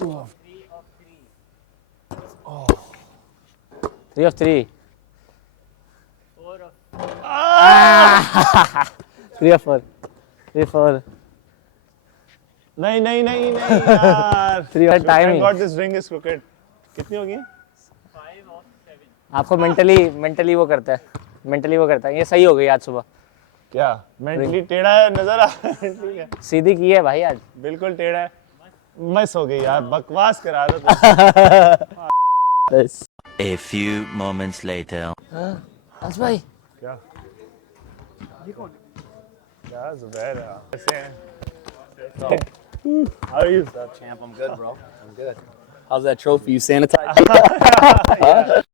3 of 3. 4 of 3 of 4. 3 of 4. नहीं यार 3 of Thank timing. God this ring is crooked. कितनी होगी? 5 of 7. आपको मेंटली वो करता है. ये सही हो गई आज सुबह. क्या मेंटली टेढ़ा है नजर आ ठीक है सीधी की है भाई आज. बिल्कुल टेढ़ा है मिस हो गई यार बकवास करा रहा था A few moments later. आज भाई. क्या क्या जुबैर है कैसे हैं How are you sir? Champ, I'm good, bro. I'm good. How's that trophy? You sanitized?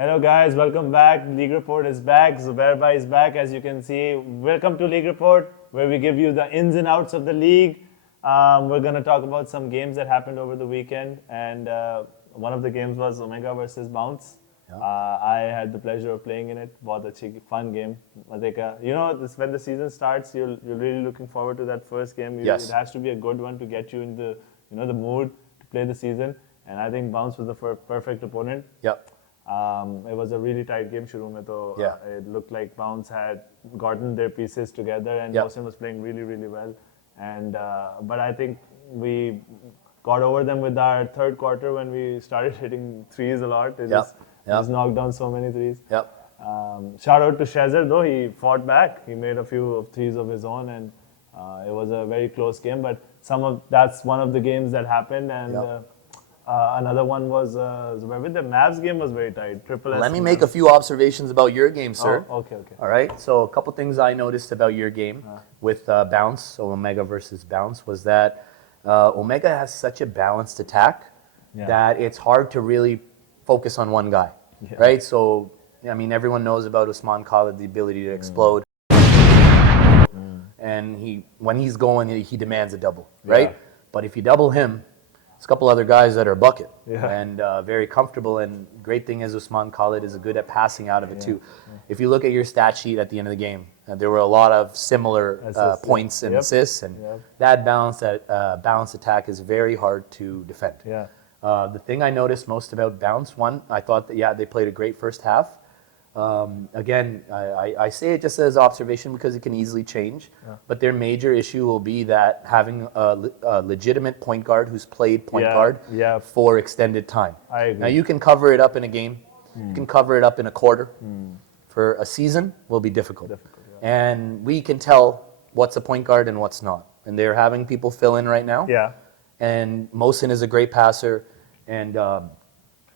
Hello guys, welcome back. League Report is back. Zubair Bhai is back, as you can see. Welcome to League Report, where we give you the ins and outs of the league. We're going to talk about some games that happened over the weekend, and one of the games was Omega versus Bounce. I had the pleasure of playing in it. बहुत अच्छी fun game. You know, when the season starts, you're really looking forward to that first game. Yes. It has to be a good one to get you in the mood to play the season. And I think Bounce was the perfect opponent. Yep. It was a really tight game. शुरू में तो it looked like Bounce had gotten their pieces together, and Mohsin was playing really, really well. And but I think we got over them with our third quarter when we started hitting threes a lot. It just knocked down so many threes. Yep. Shout out to Shazer though, he fought back. He made a few threes of his own, and it was a very close game. But that's one of the games that happened, and. Another one was with the Mavs game was very tight. Triple S. Let me make a few observations about your game, sir. Oh, okay. All right. So a couple things I noticed about your game with Bounce, so Omega versus Bounce, was that Omega has such a balanced attack that it's hard to really focus on one guy, right? So, I mean, everyone knows about Usman Khalid, the ability to explode. And when he's going, he demands a double, right? But if you double him, there's a couple other guys that are bucket and very comfortable. And great thing is Usman Khalid is good at passing out of it too. If you look at your stat sheet at the end of the game, there were a lot of similar points and assists, and that balanced attack is very hard to defend. The thing I noticed most about Bounce, one, I thought that they played a great first half. Again, I say it just as observation because it can easily change, but their major issue will be that having a legitimate point guard who's played point guard for extended time. I agree. Now you can cover it up in a game, you can cover it up in a quarter. For a season will be difficult. And we can tell what's a point guard and what's not. And they're having people fill in right now. And Mohsin is a great passer, and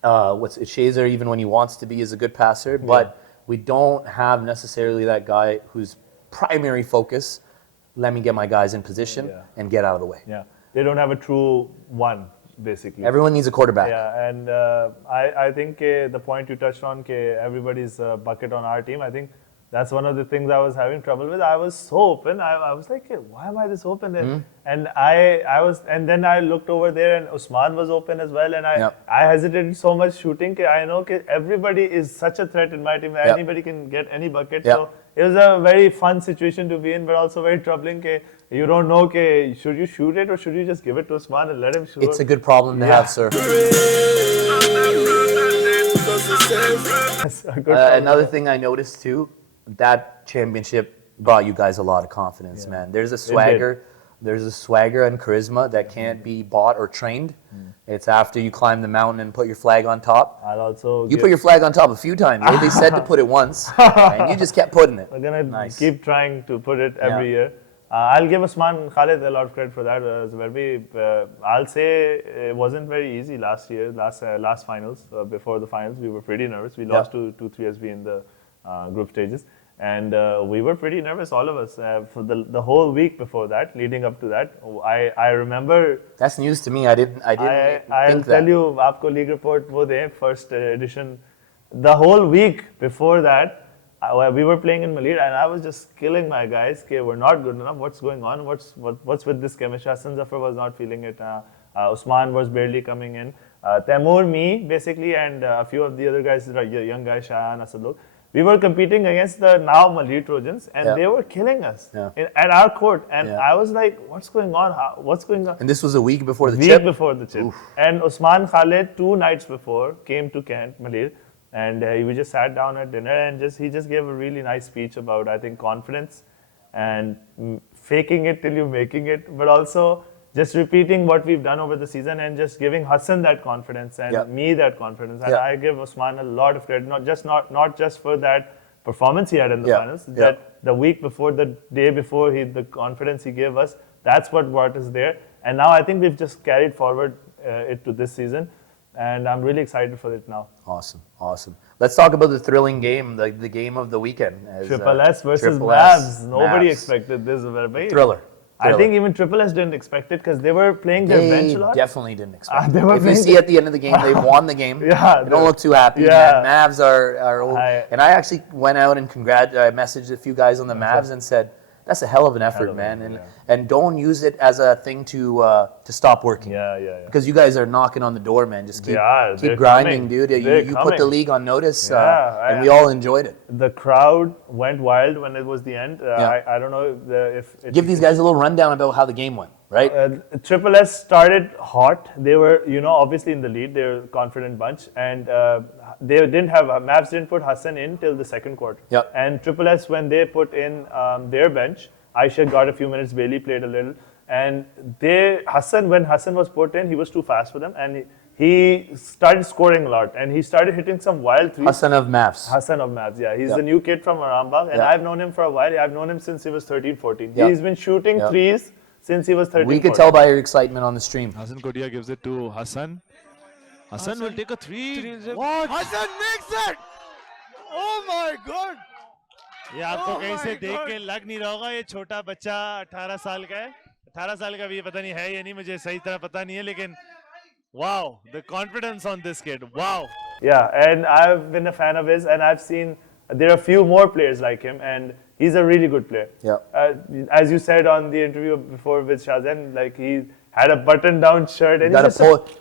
Shazer, even when he wants to be, is a good passer, but we don't have necessarily that guy whose primary focus, let me get my guys in position and get out of the way. They don't have a true one, basically. Everyone needs a quarterback. And I think the point you touched on, everybody's bucket on our team, I think that's one of the things I was having trouble with. I was so open. I was like, why am I this open there? And and then I looked over there, and Usman was open as well. And I hesitated so much shooting. I know everybody is such a threat in my team. Anybody can get any bucket. So it was a very fun situation to be in, but also very troubling. You don't know, should you shoot it or should you just give it to Usman and let him shoot? It's a good problem to have, sir. Another thing I noticed too, that championship brought you guys a lot of confidence, man. There's a swagger and charisma that can't be bought or trained. It's after you climb the mountain and put your flag on top. You put your flag on top a few times. They said to put it once, and you just kept putting it. We're gonna keep trying to put it every year. I'll give Usman Khalid a lot of credit for that. I'll say it wasn't very easy last year, last finals. Before the finals, we were pretty nervous. We lost to 3SB in the group stages, and we were pretty nervous, all of us, for the whole week before that, leading up to that. I remember. That's news to me. I didn't I'll think tell that. you, आपको League Report वो दे first edition. The whole week before that, we were playing in Malir, and I was just killing my guys. Okay, we're not good enough. What's going on? What's with this chemistry? Hassan Zafar was not feeling it. Usman was barely coming in. Taimur, me, basically, and a few of the other guys, young guys, Shahan, Asadok. We were competing against the now Malir Trojans, and they were killing us at our court. And I was like, what's going on? What's going on? And this was a week before the week chip? Before the chip. Oof. And Usman Khalid, 2 nights before, came to Kent, Malir, and we just sat down at dinner, and he just gave a really nice speech about, I think, confidence and faking it till you're making it, but also just repeating what we've done over the season and just giving Hassan that confidence and me that confidence. And I give Usman a lot of credit, not just for that performance he had in the finals, that the week before, the day before, the confidence he gave us, that's what brought us there. And now I think we've just carried forward it to this season, and I'm really excited for it now. Awesome. Let's talk about the thrilling game, the game of the weekend. Triple S versus Mavs. Nobody expected this. Thriller. I think even Triple S didn't expect it because they were playing their bench a lot. Definitely didn't expect it. If you see at the end of the game, they won the game. They don't look too happy. Mavs are old. And I actually went out and I messaged a few guys on the Mavs and said, that's a hell of an effort, man. And don't use it as a thing to stop working. Because you guys are knocking on the door, man. Just keep grinding, dude. You put the league on notice, and we all enjoyed it. The crowd went wild when it was the end. I don't know if give these guys a little rundown about how the game went, right? Triple S started hot. They were, obviously in the lead. They're a confident bunch, and Mavs didn't put Hassan in till the second quarter. And Triple S, when they put in their bench, Aisha got a few minutes, Bailey played a little, and when Hassan was put in, he was too fast for them, and he started scoring a lot, and he started hitting some wild threes. Hassan of Mavs, yeah. He's the new kid from Arambagh, and I've known him for a while. I've known him since he was 13, 14. He's been shooting threes since he was 13, We could tell by your excitement on the stream. Hassan Kodia gives it to Hassan. Hassan will take a three. What? Hassan makes it! Oh my God! ये आपको कहीं से देख के लग नहीं रहा होगा ये छोटा बच्चा 18 साल का है 18 साल का भी ये पता नहीं है या नहीं मुझे सही तरह पता नहीं है लेकिन wow the confidence on this kid wow and I've been a fan of his and I've seen there are a few more players like him and he's a really good player as you said on the interview before with Shazan like he had a button-down shirt and he had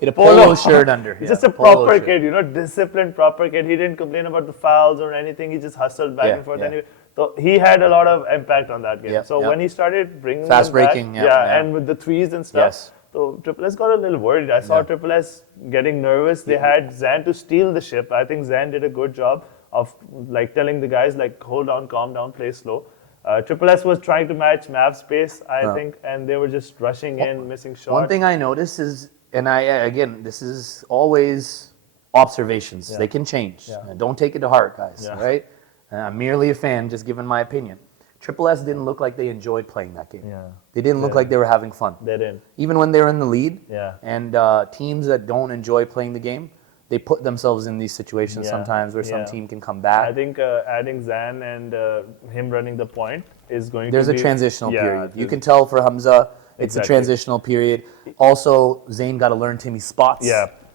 a polo shirt under. He's just a proper kid, disciplined, proper kid. He didn't complain about the fouls or anything. He just hustled back and forth. Anyway. So he had a lot of impact on that game. So when he started bringing fast breaking, and with the threes and stuff, so Triple S got a little worried. I saw Triple S getting nervous. They had Zan to steal the ship. I think Zan did a good job of telling the guys hold on, calm down, play slow. Triple S was trying to match Mav's pace, I think, and they were just rushing in, missing shots. One thing I noticed is, and this is always observations. They can change. Don't take it to heart, guys, right? I'm merely a fan, just giving my opinion. Triple S didn't look like they enjoyed playing that game. They didn't look like they were having fun. They didn't. Even when they were in the lead, and teams that don't enjoy playing the game, they put themselves in these situations sometimes where some team can come back. I think adding Zan and him running the point is going to be... There's a transitional period. You can tell for Hamza, it's a transitional period. Also, Zayn got to learn Timmy's spots.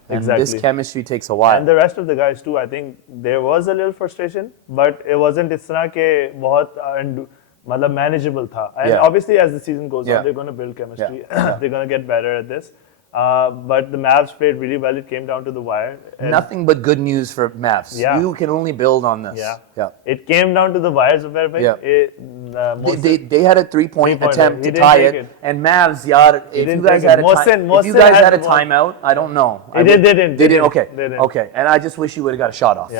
And this chemistry takes a while. And the rest of the guys too, I think there was a little frustration, but it wasn't इस तरह के बहुत manageable था. And obviously as the season goes on, they're going to build chemistry. They're going to get better at this. But the Mavs played really well. It came down to the wire. Nothing but good news for Mavs. You can only build on this. It came down to the wires. They had a three-point attempt to tie it. And Mavs, if you guys had a timeout, I don't know. They didn't. Okay. And I just wish you would have got a shot off.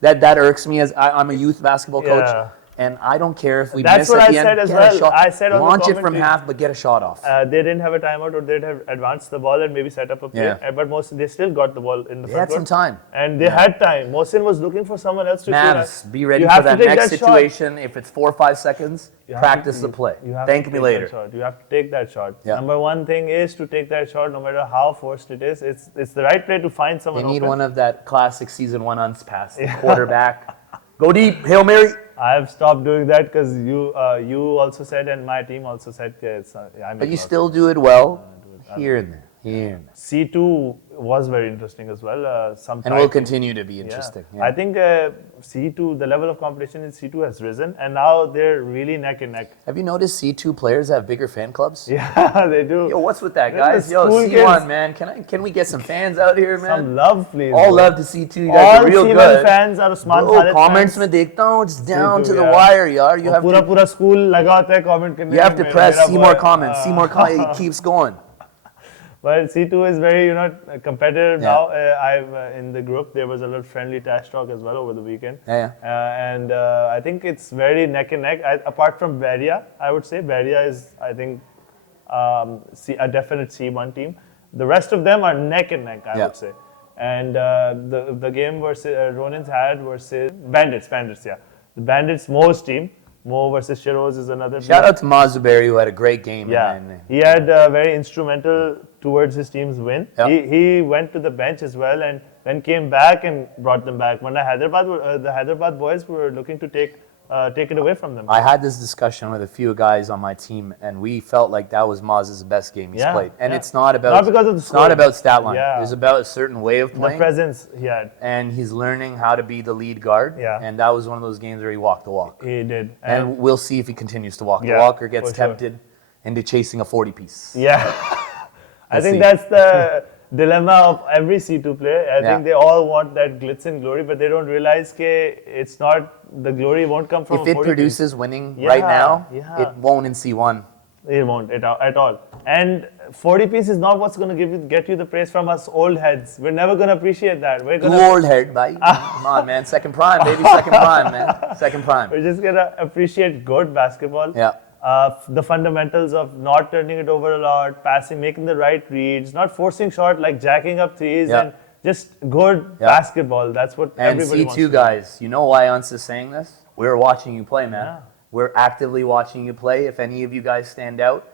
That irks me as I'm a youth basketball coach. And I don't care if we miss at the end. That's what I said as well. I said on launch it from half, but get a shot off. They didn't have a timeout, or they'd have advanced the ball and maybe set up a play. But they still got the ball in the front. They had some time. And they had time. Mohsin was looking for someone else to Mavs, be ready for that next situation. If it's 4 or 5 seconds, practice the play. Thank me later. You have to take that shot. Number one thing is to take that shot, no matter how forced it is. It's the right play to find someone. They need one of that classic season 1 pass. The quarterback. Go deep, Hail Mary. I have stopped doing that because you also said and my team also said but you still do it well here and there. C2 was very interesting as well. Some And will continue to be interesting. Yeah. I think C2, the level of competition in C2 has risen, and now they're really neck and neck. Have you noticed C2 players have bigger fan clubs? Yeah, they do. Yo, what's with that, They're the guys? Yo, school C1, kids. man. Can we get some fans out here, man? Some love, please. All bro. love to C2. You guys All are real C1 good. fans are Usman Bro, Khalid comments fans. में देखता हूँ, just down C2, to the yeah. wire, yaar. You have पूरा to, पूरा school लगा होता है comment करने you have to में, press मेरा see more boy. comments. See more comments. It keeps going. But C2 is very, competitive Yeah. now. I've in the group there was a little friendly trash talk as well over the weekend. Yeah. And I think it's very neck and neck. Apart from Beria, I would say Beria is, I think, a definite C1 team. The rest of them are neck and neck, I Yeah. would say. And the game versus Ronin's had versus Bandits, yeah. The Bandits Mo's team. Mo versus Shiroz is another. Shout out to Mazuberi, who had a great game. Yeah, And, he had very instrumental towards his team's win. Yeah. He went to the bench as well, and then came back and brought them back. When the Hyderabad boys were looking to take it away from them. I had this discussion with a few guys on my team, and we felt like that was Maz's best game he's Yeah, played. And yeah. it's not about Not because of the it's not score. about stat line. Yeah. It's about a certain way of The playing. presence he had, And he's learning how to be the lead guard. Yeah. And that was one of those games where he walked the walk. he did. And we'll see if he continues to walk the Yeah, walk or gets for sure. tempted into chasing a 40-piece. Yeah, I We'll think see. that's the dilemma of every C2 player. I Yeah. think they all want that glitz and glory, but they don't realize that it's not, the glory won't come from If a it 40 produces winning right now, yeah. it won't in C1. It won't at all. And 40 piece is not what's going to get you the praise from us old heads. We're never going to appreciate that. We're Too going to old head, bye. Come on, man. Second prime, baby. Second prime, man. Second prime. we're just going to appreciate good basketball. Yeah. The fundamentals of not turning it over a lot, passing, making the right reads, not forcing shot, like jacking up threes, Yeah. and just good Yeah. basketball. That's what And everybody wants. C2 to guys, you know why Uns is saying this? We're watching you play, man. Yeah. We're actively watching you play. If any of you guys stand out,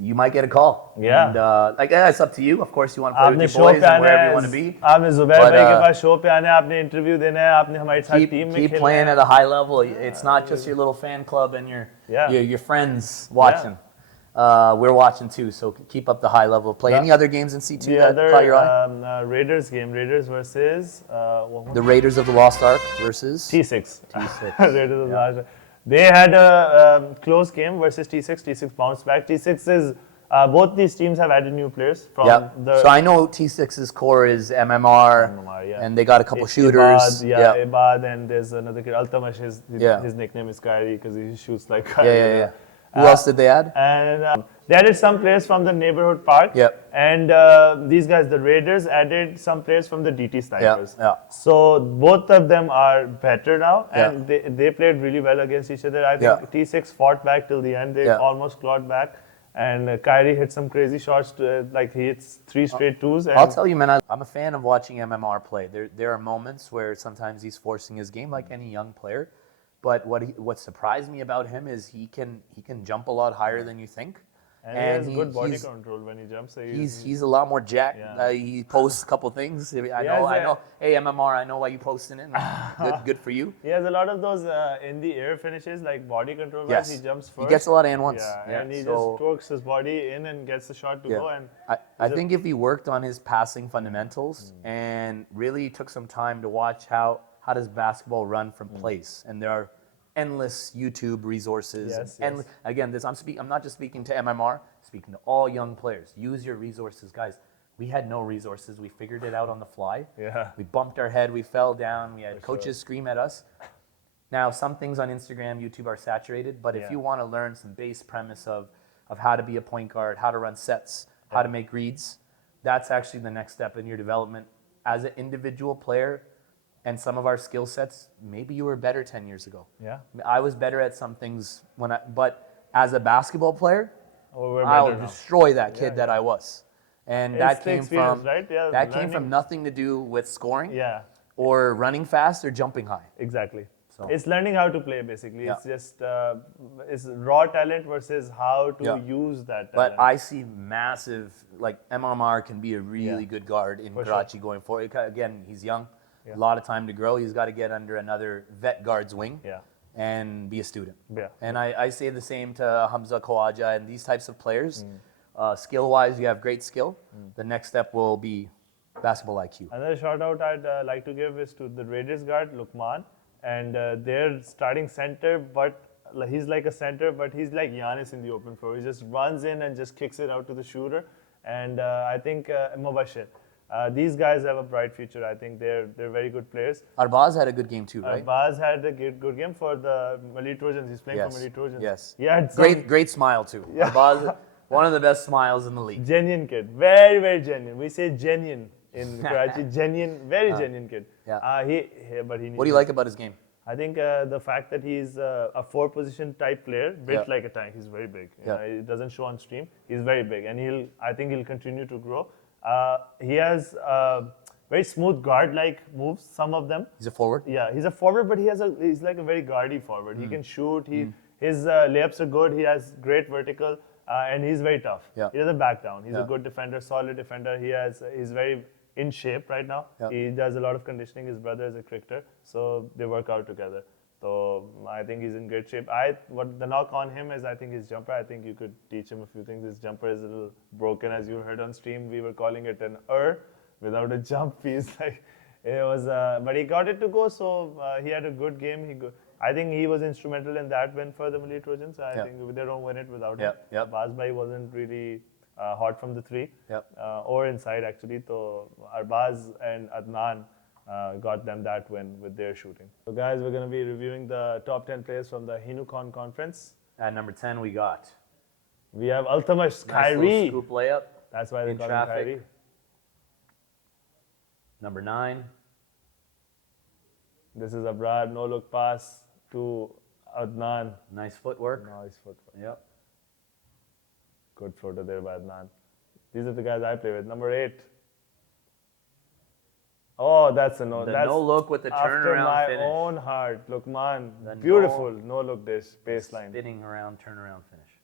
you might get a call. Yeah. And it's up to you. Of course, you want to play आपने with show your boys पे and आना wherever you है, want to be. आपने Zubair But, भाई के पास show पे आना है, आपने इंटरव्यू देना है, आपने हमारे साथ टीम में Keep खेलना playing है. at a high level. It's not just your little fan club and Yeah. your friends watching. We're watching too, so keep up the high level of play. Any other games in C2 The that caught your eye? other Raiders game, Raiders versus what was The Raiders of the Lost Ark versus T6. T6. Raiders of the Lost Ark. They had a close game versus T6. T6 bounced back. T6 is both these teams have added new players from Yeah. the So I know T6's core is MMR, MMR, yeah. and they got a couple shooters. Ibad, Ibad, and there's another kid, Altamash. Yeah. His nickname is Kyrie because he shoots like Yeah, Kyrie. yeah, yeah. Who else did they add? And they added some players from the neighborhood park. Yep. And these guys, the Raiders, added some players from the DT Snipers. yeah. So both of them are better now, Yeah. and they played really well against each other. I Yeah. think T6 fought back till the end. They Yeah. almost clawed back. And Kyrie hit some crazy shots, like he hits 3 straight twos. And I'll tell you, man, I'm a fan of watching MMR play. There are moments where sometimes he's forcing his game like any young player. But what surprised me about him is he can jump a lot higher than you think. And he has good body control when he jumps. So He's a lot more jacked. Yeah. He posts a couple things. I has know. Hey MMR, I know why you posting it. Good for you. He has a lot of those in the air finishes, like body control. Yes. He jumps first. He gets a lot of and ones. Yeah, and he so- just strokes his body in and gets the shot to go. And I think if he worked on his passing fundamentals and really took some time to watch how does basketball run from place, and there are endless YouTube resources. Yes, and yes. again, I'm not just speaking to MMR, speaking to all young players. Use your resources, guys. We had no resources. We figured it out on the fly. Yeah. We bumped our head. We fell down. We had coaches scream at us. Now, some things on Instagram, YouTube are saturated, but if you want to learn some base premise of how to be a point guard, how to run sets, how to make reads, that's actually the next step in your development as an individual player. And some of our skill sets, maybe you were better 10 years ago. Yeah. I was better at some things but as a basketball player, we're I better will now. destroy that kid that I was. And It's that the came experience, from right? Yeah, that came learning. from nothing to do with scoring Yeah, or running fast or jumping high. exactly. So- It's learning how to play, basically. Yeah. It's just it's raw talent versus how to Yeah. use that talent. But I see massive, like MMR can be a really good guard in For Karachi going forward. Again, he's young, a lot of time to grow. He's got to get under another vet guard's wing Yeah. and be a student. Yeah. And I say the same to Hamza Khawaja and these types of players. Mm. Skill-wise, you have great skill. The next step will be basketball IQ. Another shout out I'd like to give is to the Raiders guard, Lukman. And their starting center, but he's like a center, but he's like Giannis in the open floor. He just runs in and just kicks it out to the shooter. And I think Mubashir. These guys have a bright future. I think they're very good players. Arbaz had a good game too, right? Baz had a good game for the Mali Trojans. He's playing for Mali Trojans. Yes. He had Great smile too. Arbaz, one of the best smiles in the league. genuine kid. Very, very genuine. We say genuine in Karachi. Genuine, very genuine kid. Yeah. But he What do you like about his game? I think the fact that he's a four-position type player, built Yeah. like a tank. He's very big. Yeah. It doesn't show on stream. He's very big, and I think he'll continue to grow. He has very smooth guard-like moves. Some of them. He's a forward. Yeah, he's a forward, but he's like a very guardy forward. He can shoot. His layups are good. He has great vertical, and he's very tough. Yeah. He doesn't back down. He's Yeah. a good defender, solid defender. He's very in shape right now. Yeah. He does a lot of conditioning. His brother is a cricketer, so they work out together. So I think he's in great shape. What the knock on him is, I think his jumper. I think you could teach him a few things. His jumper is a little broken, as you heard on stream. We were calling it an without a jump. He's like, it was, but he got it to go. So he had a good game. I think he was instrumental in that win for the Mali Trojans. I Yeah. think they don't win it without Yeah, him. yeah. Bazbai wasn't really hot from the three, Yep. or inside actually. So Arbaz and Adnan got them that win with their shooting. So guys, we're going to be reviewing the top 10 players from the Hinukon Conference. At number 10, we got We have Altamash nice little Kyrie. scoop layup. That's why they in call him traffic. Kyrie. Number 9, This is a Brad no-look pass to Adnan. nice footwork. Nice footwork. Yep. Good floater there by Adnan. These are the guys I play with. Number 8. Oh, that's a no. The That's no look with the after turnaround my finish. own heart. Lukman, The beautiful no-look dish baseline. Spinning around, turnaround finish.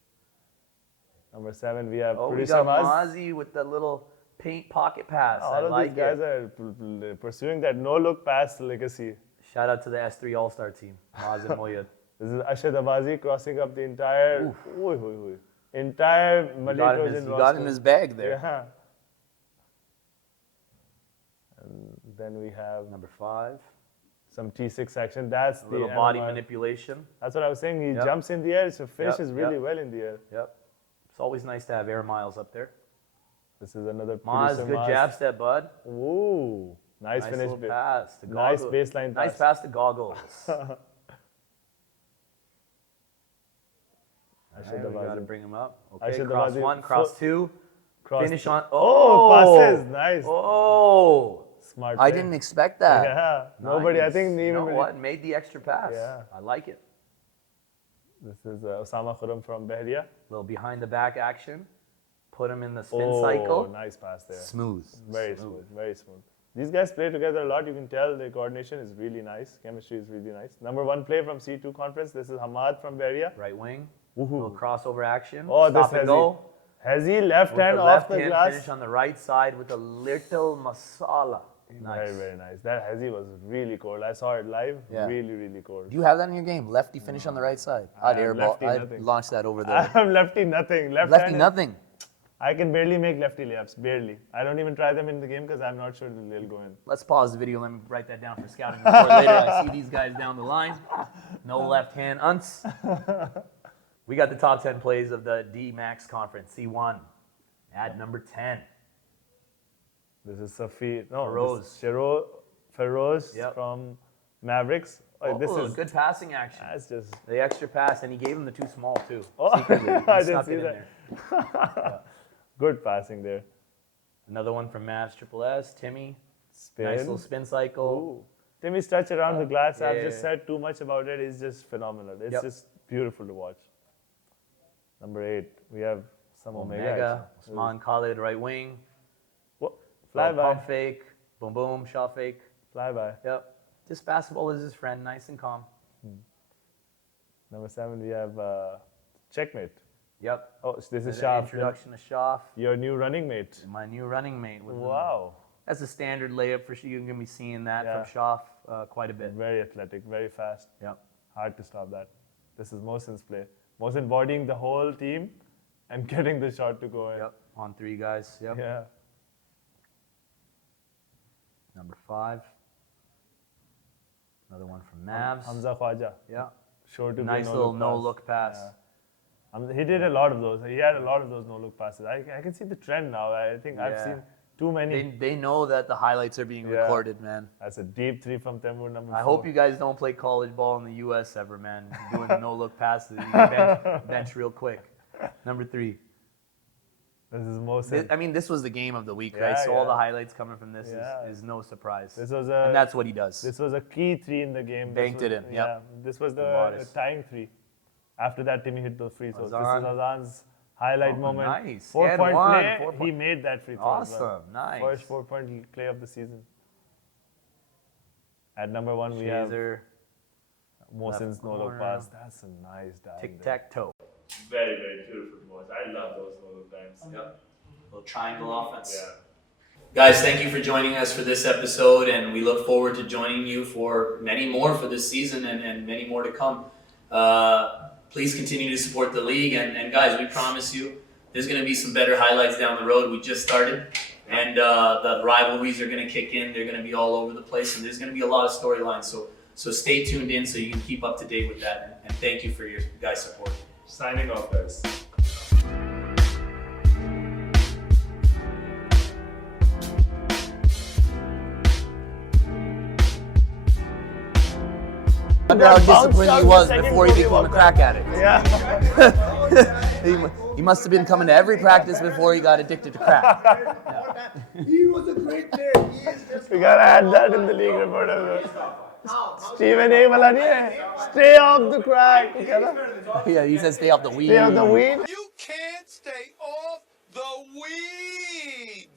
Number 7, we have Oh, we producer got Maz. Mozzie with the little paint pocket pass. All I of like these guys it. are pursuing that no-look pass legacy. Shout out to the S3 All-Star team, Maz and Moyed. This is Ashad Abazi crossing up the entire, entire He Mali got, in Trojan his, he got roster. in his bag there. Yeah. And then we have Number 5, some T6 action. That's the little body MMR. manipulation. That's what I was saying. He Yep. jumps in the air, so finishes Yep, really yep. well in the air. Yep. It's always nice to have air miles up there. This is another Maz, producer, good Maz. jab step, bud. Ooh, nice finish. little pass. To Nice goggles. baseline Nice pass. pass to goggles. Ashad Alright, we got to Abazi. bring him up. Okay, Ashad cross Abazi, 1, cross foot- 2. Cross Finish on. Oh, passes. Nice. Oh. Smart I play. didn't expect that. Yeah. Nobody, I Nice. think, You even know really- what? Made the extra pass. Yeah. I like it. This is Osama Khurram from Behria. Little behind the back action. Put him in the spin Oh, cycle. nice pass there. Smooth. Very smooth, very smooth. These guys play together a lot. You can tell their coordination is really nice. Chemistry is really nice. Number 1 play from C2 Conference. This is Hamad from Behria. Right wing. Woohoo. Little crossover action. Oh, this Stop and has go. Has he left With hand the off left the hand glass? finish on the right side with a little masala. Nice. Very, very nice. That Hazy was really cold. I saw it live. Yeah. Really, really cold. Do you have that in your game? Lefty finish on the right side. I'd have airball. lefty I'd nothing. launch that over there. I'm lefty nothing. Left Lefty hand is- nothing. I can barely make lefty layups. Barely. I don't even try them in the game because I'm not sure they'll go in. Let's pause the video. Let me write that down for scouting report later. I see these guys down the line. No left hand unts. We got the top 10 plays of the DMax Conference, C1. At number 10. This is Safi. No, Feroz. this is Feroz Yep. from Mavericks. Oh, this Oh, is good passing action. that's just. The extra pass, and he gave him the too small too. Oh, Secretly, he I didn't snuck see it in that. there. Good passing there. Another one from Mavs Triple S, Timmy. Spin. Nice little spin cycle. Ooh. Timmy's touch around the glass. yeah, I've just yeah. said too much about it. It's just phenomenal. It's Yep. just beautiful to watch. Number 8, we have some Omega. Omega, action. Usman Khalid, right wing. Whoa, fly Little pump by, fake, boom boom, shot fake. fly by. Yep. Just basketball is his friend, nice and calm. Number 7, we have checkmate. Yep. Oh, this is There's an Shaf. introduction to Shaf, Your new running mate. my new running mate. With Wow. That's a standard layup for sure. You're gonna be seeing that Yeah. from Shaf quite a bit. Very athletic, very fast. Yep. Hard to stop that. This is Mohsin's play. Mohsin bodying the whole team and getting the shot to go in. Yep. On 3 guys. Yep. Yeah. Number 5. Another one from Mavs. Hamza Khwaja. Yeah. Sure to be Nice no little look no-look pass. Yeah. He did a lot of those. He had a lot of those no-look passes. I can see the trend now. I think I've Yeah. seen too many. They know that the highlights are being Yeah. recorded, man. That's a deep 3 from Temur, number 4. I hope you guys don't play college ball in the U.S. ever, man. Doing no-look passes. You can bench real quick. Number 3. This is Mohsen. I mean, this was the game of the week, Yeah, right? So all yeah. the highlights coming from this Yeah. is no surprise. This was and that's what he does. This was a key 3 in the game. Banked This it was- in, Yeah. yep. This was the Bodice. tying 3. After that, Timmy hit those free throws. This is Azan. Azan's highlight Oh, moment. nice. 4-point And one. play. 4 He point. made that free throw as well. Awesome. Nice. First 4-point play of the season. At number 1, we have Shazer, Mohsen's no-look corner. pass. That's a nice dive. there. tic-tac-toe. Very, very beautiful balls. I love those no-look dives. Yep. Little triangle offense. Yeah. Guys, thank you for joining us for this episode, and we look forward to joining you for many more for this season and many more to come. Please continue to support the league, and guys, we promise you there's going to be some better highlights down the road. We just started, and the rivalries are going to kick in. They're going to be all over the place, and there's going to be a lot of storylines. So stay tuned in so you can keep up to date with that, and thank you for your guys' support. Signing off, guys. I wonder how disciplined he was second before he goal he became a walked crack addict. Yeah. He must have been coming to every practice before he got addicted to crack. He was a great player. He is just We gotta add that in the league report as well. Steven A. wala nahi hai. Stay off the crack. Kya na? Yeah, he said stay off the weed. Stay off the weed. You can't stay off the weed.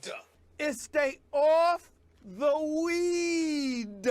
It's stay off the weed.